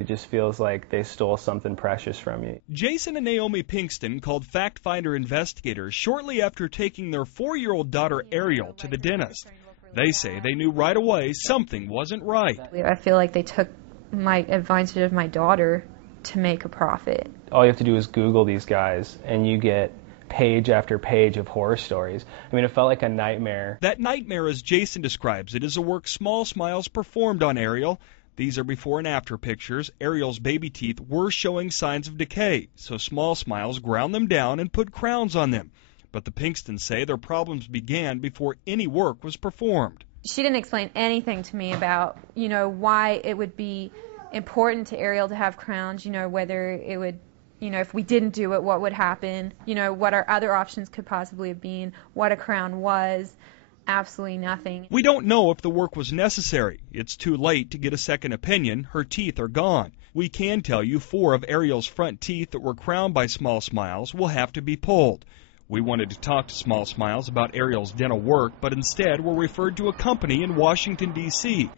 It just feels like they stole something precious from you. Jason and Naomi Pinkston called Fact Finder investigators shortly after taking their 4-year-old daughter Ariel to the dentist. They say they knew right away something wasn't right. I feel like they took advantage of my daughter to make a profit. All you have to do is Google these guys, and you get page after page of horror stories. I mean, it felt like a nightmare. That nightmare, as Jason describes it, is a work Small Smiles performed on Ariel. These are before and after pictures. Ariel's baby teeth were showing signs of decay, so Small Smiles ground them down and put crowns on them. But the Pinkstons say their problems began before any work was performed. She didn't explain anything to me about, why it would be important to Ariel to have crowns, whether it would, if we didn't do it, what would happen, what our other options could possibly have been, what a crown was. Absolutely nothing. We don't know if the work was necessary. It's too late to get a second opinion. Her teeth are gone. We can tell you 4 of Ariel's front teeth that were crowned by Small Smiles will have to be pulled. We wanted to talk to Small Smiles about Ariel's dental work, but instead were referred to a company in Washington, D.C.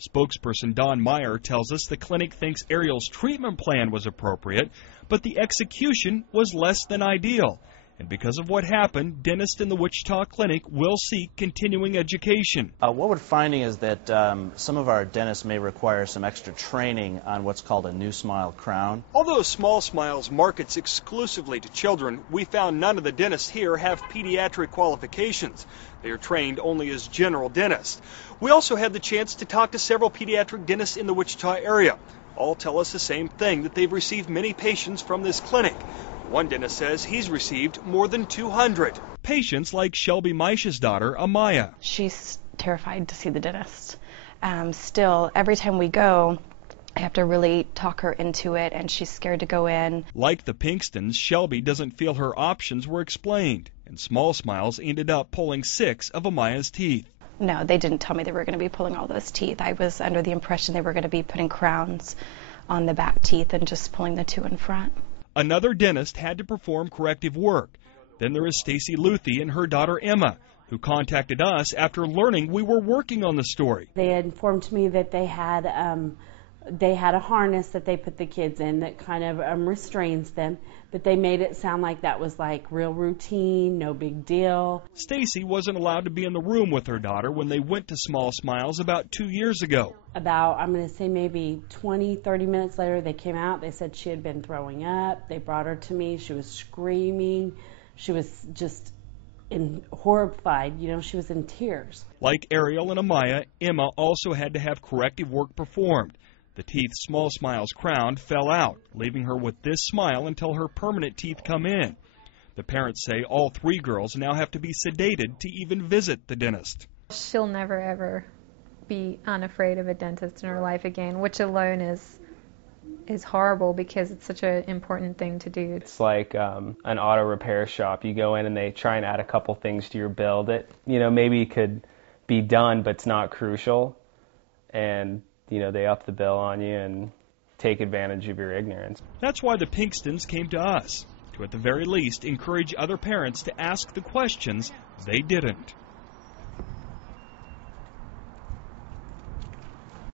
Spokesperson Don Meyer tells us the clinic thinks Ariel's treatment plan was appropriate, but the execution was less than ideal. And because of what happened, dentists in the Wichita clinic will seek continuing education. What we're finding is that some of our dentists may require some extra training on what's called a new smile crown. Although Small Smiles markets exclusively to children, we found none of the dentists here have pediatric qualifications. They are trained only as general dentists. We also had the chance to talk to several pediatric dentists in the Wichita area. All tell us the same thing, that they've received many patients from this clinic. One dentist says he's received more than 200. Patients like Shelby Meish's daughter, Amaya. She's terrified to see the dentist. Still, every time we go, I have to really talk her into it, and she's scared to go in. Like the Pinkstons, Shelby doesn't feel her options were explained, and Small Smiles ended up pulling 6 of Amaya's teeth. No, they didn't tell me they were going to be pulling all those teeth. I was under the impression they were going to be putting crowns on the back teeth and just pulling the 2 in front. Another dentist had to perform corrective work. Then there is Stacy Luthi and her daughter Emma, who contacted us after learning we were working on the story. They informed me that they had a harness that they put the kids in that kind of restrains them, but they made it sound like that was like real routine, no big deal. Stacy wasn't allowed to be in the room with her daughter when they went to Small Smiles about 2 years ago. About, I'm going to say maybe 20, 30 minutes later, they came out. They said she had been throwing up. They brought her to me. She was screaming. She was just horrified. She was in tears. Like Ariel and Amaya, Emma also had to have corrective work performed. The teeth Small Smiles crowned fell out, leaving her with this smile until her permanent teeth come in. The parents say all 3 girls now have to be sedated to even visit the dentist. She'll never, ever be unafraid of a dentist in her life again, which alone is horrible because it's such an important thing to do. It's like an auto repair shop. You go in and they try and add a couple things to your bill that, maybe could be done, but it's not crucial. And they up the bill on you and take advantage of your ignorance. That's why the Pinkstons came to us, to at the very least encourage other parents to ask the questions they didn't.